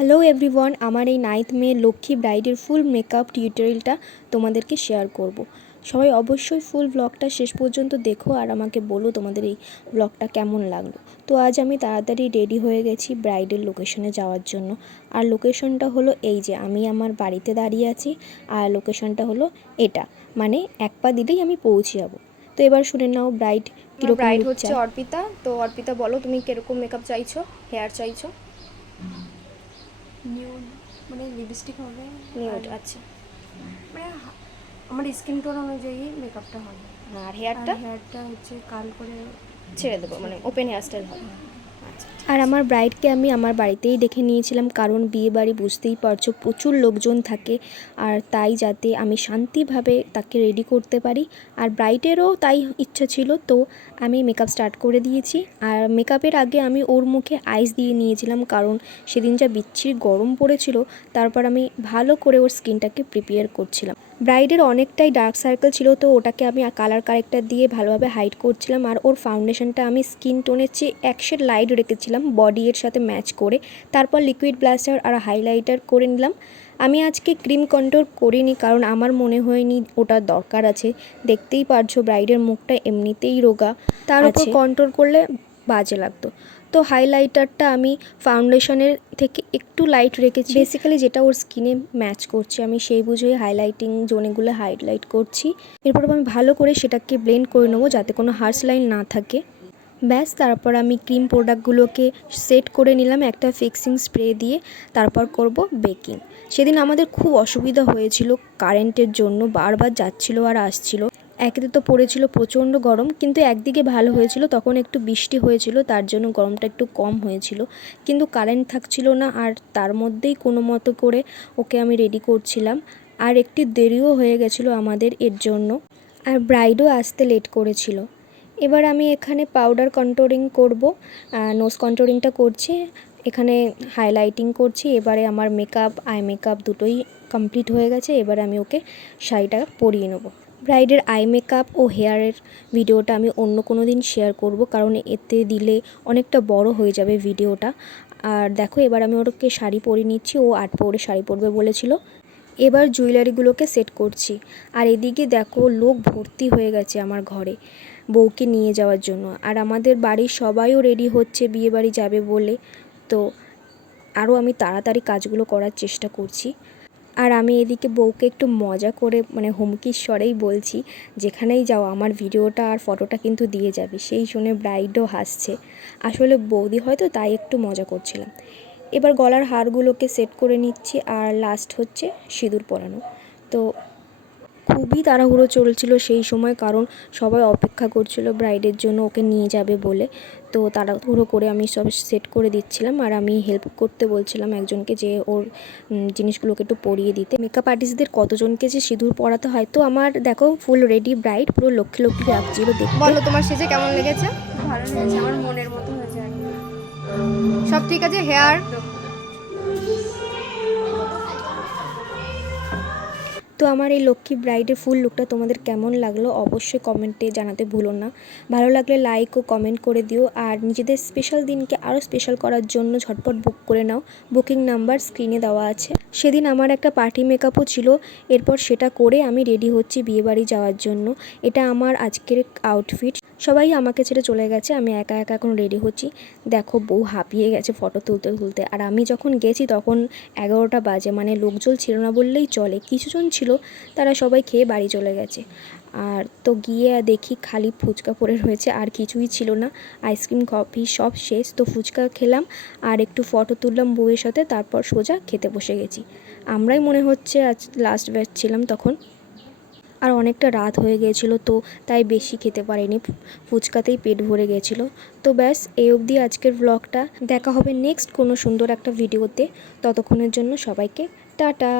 Hello everyone আমার এই ninth May Lakshmi ব্রাইডের ফুল মেকআপ টিউটোরিয়ালটা তোমাদেরকে শেয়ার করব। সবাই অবশ্যই ফুল ব্লগটা শেষ পর্যন্ত দেখো আর আমাকে বলো তোমাদের এই ব্লগটা কেমন লাগল। তো আজ আমি তাড়াতাড়ি রেডি হয়ে গেছি ব্রাইডের লোকেশনে যাওয়ার জন্য। আর লোকেশনটা হলো এই যে আমি আমার বাড়িতে দাঁড়িয়ে আছি আর লোকেশনটা হলো এটা। মানে এক পা দিলেই আমি পৌঁছে যাব। তো এবার শুনে নাও ব্রাইড কীরকম ব্রাইড হচ্ছে অর্পিতা। তো অর্পিতা বলো তুমি কীরকম মেকআপ চাইছো হেয়ার চাইছো? নিউড মানে লিপস্টিক হবে নিউড আচ্ছা। মানে আমার স্কিন টোন অনুযায়ী মেকআপটা হবে। আর হেয়ারটা হেয়ারটা হচ্ছে কাল করে ছেড়ে দেবো মানে ওপেন হেয়ার স্টাইল হবে। আর আমার ব্রাইডকে আমি আমার বাড়িতেই দেখে নিয়েছিলাম, কারণ বিয়ে বাড়ি বুঝতেই পারছ প্রচুর লোকজন থাকে আর তাই যাতে আমি শান্তিভাবে তাকে রেডি করতে পারি। আর ব্রাইডেরও তাই ইচ্ছা ছিল, তো আমি মেকআপ স্টার্ট করে দিয়েছি। আর মেকআপের আগে আমি ওর মুখে আইস দিয়ে নিয়েছিলাম, কারণ সেদিন যা বিচ্ছির গরম পড়েছিল, তারপর আমি ভালো করে ওর স্কিনটাকে প্রিপেয়ার করছিলাম। ব্রাইডের অনেকটাই ডার্ক সার্কেল ছিল তো ওটাকে আমি কালার কারেক্টার দিয়ে ভালোভাবে হাইড করছিলাম আর ওর ফাউন্ডেশনটা আমি স্কিন টোনের চেয়ে এক শেড লাইট রেখেছিলাম বডি এর সাথে ম্যাচ করে। তারপর লিকুইড ব্লাস্টার আর হাইলাইটার করে নিলাম। আমি আজকে ক্রিম কন্ট্রোল করিনি কারণ আমার মনে হয়নি ওটা দরকার আছে। দেখতেই পারছ ব্রাইডের মুখটা এমনিতেই রোগা। তার উপর কন্ট্রোল করলে বাজে লাগতো। তো হাইলাইটারটা আমি ফাউন্ডেশনের থেকে একটু লাইট রেখেছি। বেসিক্যালি যেটা ওর স্কিনে ম্যাচ করছে, আমি সেই বুঝেই হাইলাইটিং জোনেগুলো হাইলাইট করছি। এরপর আমি ভালো করে সেটাকে ব্লেন্ড করে নেব যাতে কোনো হার্স লাইন না থাকে। ব্যাস, তারপর আমি ক্রিম প্রোডাক্টগুলোকে সেট করে নিলাম একটা ফিক্সিং স্প্রে দিয়ে, তারপর করব বেকিং সেদিন আমাদের খুব অসুবিধা হয়েছিল কারেন্টের জন্য, বারবার যাচ্ছিল আর আসছিল। একেতে তো পড়েছিল প্রচণ্ড গরম, কিন্তু একদিকে ভালো হয়েছিল, তখন একটু বৃষ্টি হয়েছিল, তার জন্য গরমটা একটু কম হয়েছিল। কিন্তু কারেন্ট থাকছিল না, আর তার মধ্যেই কোনো মতো করে ওকে আমি রেডি করছিলাম। আর একটি দেরিও হয়ে গেছিল আমাদের এর জন্য, আর ব্রাইডও আসতে লেট করেছিল। এবার আমি এখানে পাউডার কন্ট্রোলিং করব নোজ কন্ট্রোলিংটা করছি, এখানে হাইলাইটিং করছি, এবারে আমার মেকআপ আই মেকআপ দুটোই কমপ্লিট হয়ে গেছে, এবারে আমি ওকে শাড়িটা পরিয়ে নেব। ব্রাইডের আই মেকআপ ও হেয়ারের ভিডিওটা আমি অন্য কোনো দিন শেয়ার করব, কারণ এতে দিলে অনেকটা বড় হয়ে যাবে ভিডিওটা। আর দেখো, এবার আমি ওকে শাড়ি পরিয়ে নিচ্ছি, ও আট পরে শাড়ি পরবে বলেছিল। এবার জুয়েলারিগুলোকে সেট করছি। আর এদিকে দেখো, লোক ভর্তি হয়ে গেছে আমার ঘরে বউকে নিয়ে যাওয়ার জন্য। আর আমাদের বাড়ির সবাইও রেডি হচ্ছে বিয়ে বাড়ি যাবে বলে। তো আরও আমি তাড়াতাড়ি কাজগুলো করার চেষ্টা করছি। আর আমি এদিকে বউকে একটু মজা করে মানে হুমকির স্বরেই বলছি, যেখানেই যাও, আমার ভিডিওটা আর ফটোটা কিন্তু দিয়ে যাবে। সেই শুনে ব্রাইডও হাসছে। আসলে বৌদি হয়তো তাই একটু মজা করছিলাম। এবার গলার হারগুলোকে সেট করে নিচ্ছি, আর লাস্ট হচ্ছে সিঁদুর পরানো। তো খুবই তাড়াহুড়ো চলছিল সেই সময় কারণ সবাই অপেক্ষা করছিল ব্রাইডের জন্য ওকে নিয়ে যাবে বলে। তো তাড়াহুড়ো করে আমি সব সেট করে দিচ্ছিলাম আর আমি হেল্প করতে বলছিলাম একজনকে যে ওর জিনিসগুলোকে একটু পরিয়ে দিতে। মেকআপ আর্টিস্টদের কতজনকে যে সিঁদুর পরাতে হয় তো আমার দেখো ফুল রেডি ব্রাইড পুরো লক্ষ্মী লক্ষ্মী লাগছিল দেখতে। বলো তোমার সেজে কেমন লেগেছে? ভালো হয়েছে আমার মনের মতো হয়েছে সব ঠিক আছে? হেয়ার তো আমার এই লক্ষ্মী ব্রাইডের ফুল লুকটা তোমাদের কেমন লাগল অবশ্যই কমেন্টে জানাতে ভুলো না। ভালো লাগলে লাইক ও কমেন্ট করে দিও আর নিজেদের স্পেশাল দিনকে আরও স্পেশাল করার জন্য ঝটপট বুক করে নাও। বুকিং নাম্বার স্ক্রিনে দেওয়া আছে। সেদিন আমার একটা পার্টি মেকআপও ছিল, এরপর সেটা করে আমি রেডি হচ্ছি বিয়েবাড়ি যাওয়ার জন্য। এটা আমার আজকের আউটফিট সবাই আমাকে ছেড়ে চলে গেছে, আমি একা একা এখন রেডি হচ্ছি। দেখো, বউ হাঁপিয়ে গেছে ফটো তুলতে তুলতে। আর আমি যখন গেছি তখন এগারোটা বাজে মানে লোকজন ছিল না বললেই চলে। কিছুজন ছিল, তারা সবাই খেয়ে বাড়ি চলে গেছে। আর তো গিয়ে দেখি খালি ফুচকা পড়ে রয়েছে, আর কিছুই ছিল না। আইসক্রিম, কফি সব শেষ। তো ফুচকা খেলাম, আর একটু ফটো তুললাম বউয়ের সাথে, তারপর সোজা খেতে বসে গেছি। আমরাই মনে হচ্ছে আজ লাস্ট ব্যাচ ছিলাম তখন। আর অনেকটা রাত হয়ে গিয়েছিল তো, তাই বেশি খেতে পারিনি। ফুচকাতেই পেট ভরে গেছিল তো ব্যাস, এই অবধি আজকের ব্লগটা দেখা হবে নেক্সট কোনো সুন্দর একটা ভিডিওতে ততক্ষণের জন্য সবাইকে টাটা।